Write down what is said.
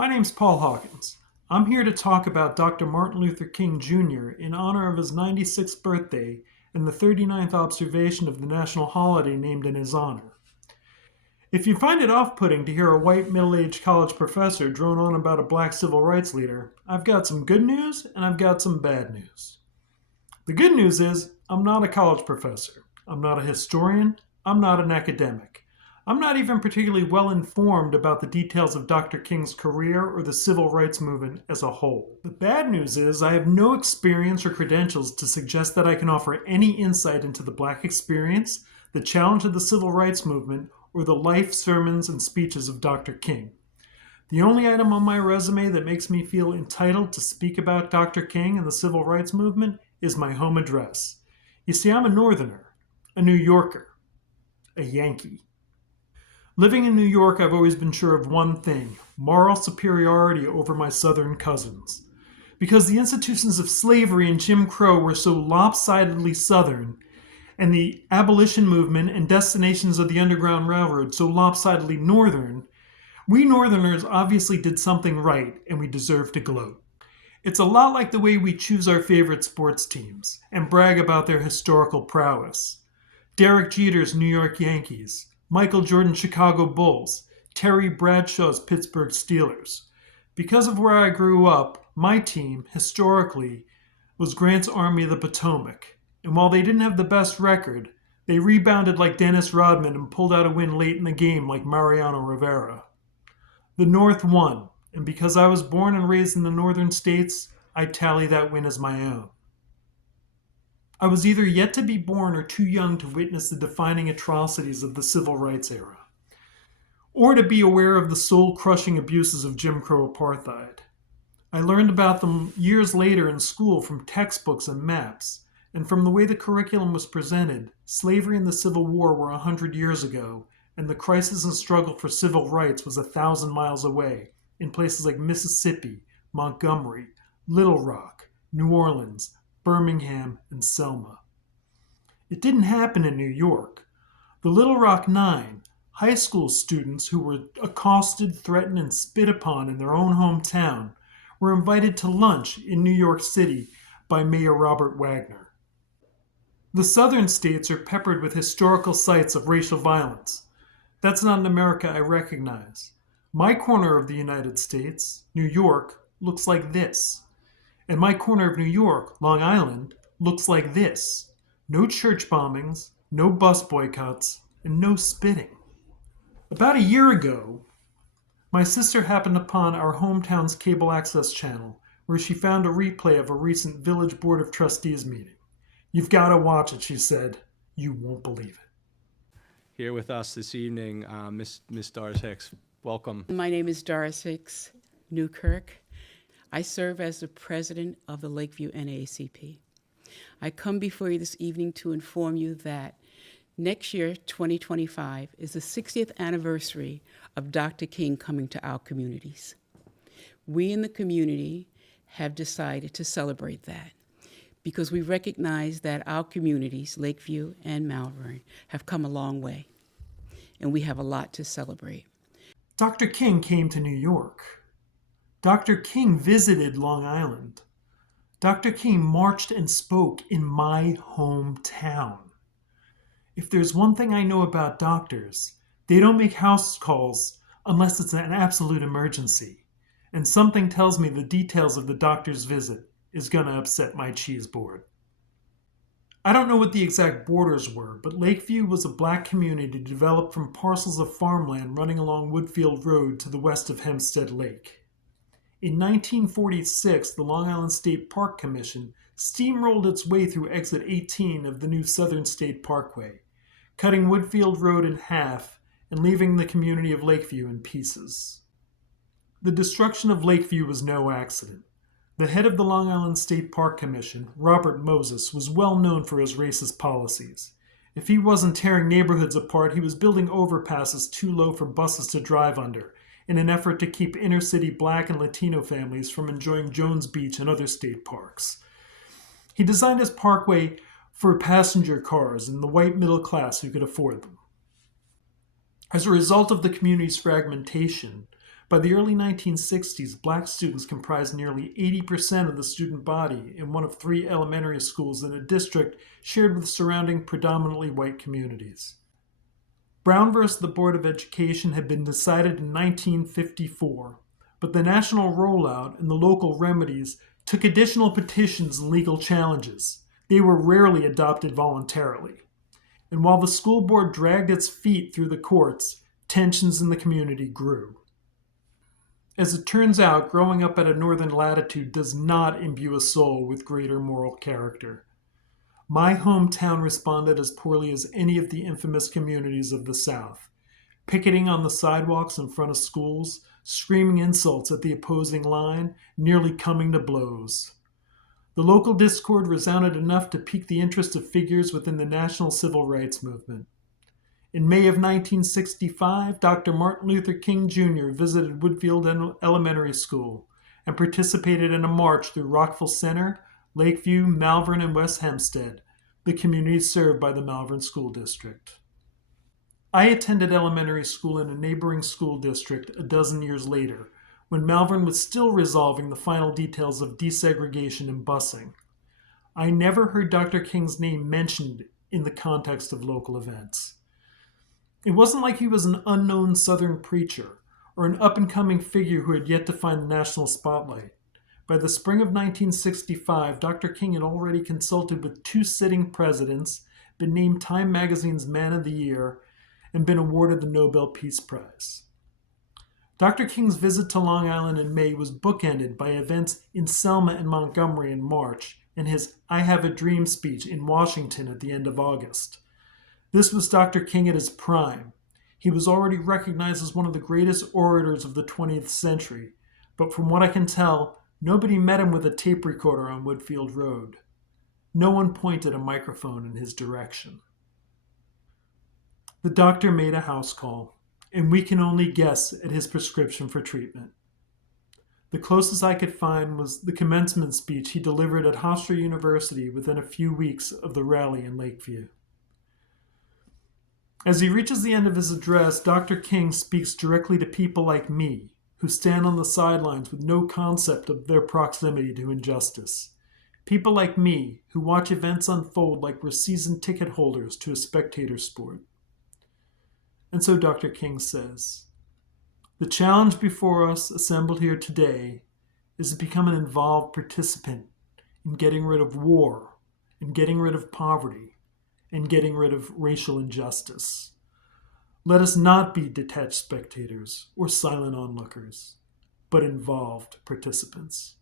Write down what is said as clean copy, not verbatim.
My name's Paul Hawkins. I'm here to talk about Dr. Martin Luther King Jr. in honor of his 96th birthday and the 39th observation of the national holiday named in his honor. If you find it off-putting to hear a white middle-aged college professor drone on about a black civil rights leader, I've got some good news and I've got some bad news. The good news is I'm not a college professor. I'm not a historian. I'm not an academic. I'm not even particularly well informed about the details of Dr. King's career or the civil rights movement as a whole. The bad news is I have no experience or credentials to suggest that I can offer any insight into the black experience, the challenge of the civil rights movement, or the life, sermons, and speeches of Dr. King. The only item on my resume that makes me feel entitled to speak about Dr. King and the civil rights movement is my home address. You see, I'm a Northerner, a New Yorker, a Yankee. Living in New York, I've always been sure of one thing: moral superiority over my Southern cousins. Because the institutions of slavery and Jim Crow were so lopsidedly Southern, and the abolition movement and destinations of the Underground Railroad so lopsidedly Northern, we Northerners obviously did something right, and we deserve to gloat. It's a lot like the way we choose our favorite sports teams and brag about their historical prowess. Derek Jeter's New York Yankees, Michael Jordan's Chicago Bulls, Terry Bradshaw's Pittsburgh Steelers. Because of where I grew up, my team, historically, was Grant's Army of the Potomac. And while they didn't have the best record, they rebounded like Dennis Rodman and pulled out a win late in the game like Mariano Rivera. The North won, and because I was born and raised in the northern states, I tally that win as my own. I was either yet to be born or too young to witness the defining atrocities of the civil rights era, or to be aware of the soul-crushing abuses of Jim Crow apartheid. I learned about them years later in school from textbooks and maps, and from the way the curriculum was presented. Slavery and the Civil War were 100 years ago, and the crisis and struggle for civil rights was 1,000 miles away, in places like Mississippi, Montgomery, Little Rock, New Orleans, Birmingham, and Selma. It didn't happen in New York. The Little Rock Nine, high school students who were accosted, threatened, and spit upon in their own hometown, were invited to lunch in New York City by Mayor Robert Wagner. The southern states are peppered with historical sites of racial violence. That's not an America I recognize. My corner of the United States, New York, looks like this. And my corner of New York, Long Island, looks like this. No church bombings, no bus boycotts, and no spitting. About a year ago, my sister happened upon our hometown's cable access channel, where she found a replay of a recent Village Board of Trustees meeting. "You've got to watch it," she said. "You won't believe it." Here with us this evening, Miss Doris Hicks. Welcome. My name is Doris Hicks Newkirk. I serve as the president of the Lakeview NAACP. I come before you this evening to inform you that next year, 2025, is the 60th anniversary of Dr. King coming to our communities. We in the community have decided to celebrate that because we recognize that our communities, Lakeview and Malverne, have come a long way, and we have a lot to celebrate. Dr. King came to New York. Dr. King visited Long Island. Dr. King marched and spoke in my hometown. If there's one thing I know about doctors, they don't make house calls unless it's an absolute emergency. And something tells me the details of the doctor's visit is going to upset my cheese board. I don't know what the exact borders were, but Lakeview was a black community developed from parcels of farmland running along Woodfield Road to the west of Hempstead Lake. In 1946, the Long Island State Park Commission steamrolled its way through Exit 18 of the new Southern State Parkway, cutting Woodfield Road in half and leaving the community of Lakeview in pieces. The destruction of Lakeview was no accident. The head of the Long Island State Park Commission, Robert Moses, was well known for his racist policies. If he wasn't tearing neighborhoods apart, he was building overpasses too low for buses to drive under, in an effort to keep inner-city black and Latino families from enjoying Jones Beach and other state parks. He designed his parkway for passenger cars and the white middle class who could afford them. As a result of the community's fragmentation, By the early 1960s, black students comprised nearly 80% of the student body in one of 3 elementary schools in a district shared with surrounding predominantly white communities. Brown versus the Board of Education had been decided in 1954, but the national rollout and the local remedies took additional petitions and legal challenges. They were rarely adopted voluntarily. And while the school board dragged its feet through the courts, tensions in the community grew. As it turns out, growing up at a northern latitude does not imbue a soul with greater moral character. My hometown responded as poorly as any of the infamous communities of the South, picketing on the sidewalks in front of schools, screaming insults at the opposing line, nearly coming to blows. The local discord resounded enough to pique the interest of figures within the national civil rights movement. In May of 1965, Dr. Martin Luther King Jr. visited Woodfield Elementary School and participated in a march through Rockville Centre, Lakeview, Malverne, and West Hempstead, the communities served by the Malverne School District. I attended elementary school in a neighboring school district a dozen years later, when Malverne was still resolving the final details of desegregation and busing. I never heard Dr. King's name mentioned in the context of local events. It wasn't like he was an unknown Southern preacher or an up-and-coming figure who had yet to find the national spotlight. By the spring of 1965, Dr. King had already consulted with 2 sitting presidents, been named Time Magazine's Man of the Year, and been awarded the Nobel Peace Prize. Dr. King's visit to Long Island in May was bookended by events in Selma and Montgomery in March and his I Have a Dream speech in Washington at the end of August. This was Dr. King at his prime. He was already recognized as one of the greatest orators of the 20th century, but from what I can tell, nobody met him with a tape recorder on Woodfield Road. No one pointed a microphone in his direction. The doctor made a house call, and we can only guess at his prescription for treatment. The closest I could find was the commencement speech he delivered at Hofstra University within a few weeks of the rally in Lakeview. As he reaches the end of his address, Dr. King speaks directly to people like me, who stand on the sidelines with no concept of their proximity to injustice. People like me, who watch events unfold like we're season ticket holders to a spectator sport. And so Dr. King says, "The challenge before us assembled here today is to become an involved participant in getting rid of war, in getting rid of poverty, and getting rid of racial injustice. Let us not be detached spectators or silent onlookers, but involved participants."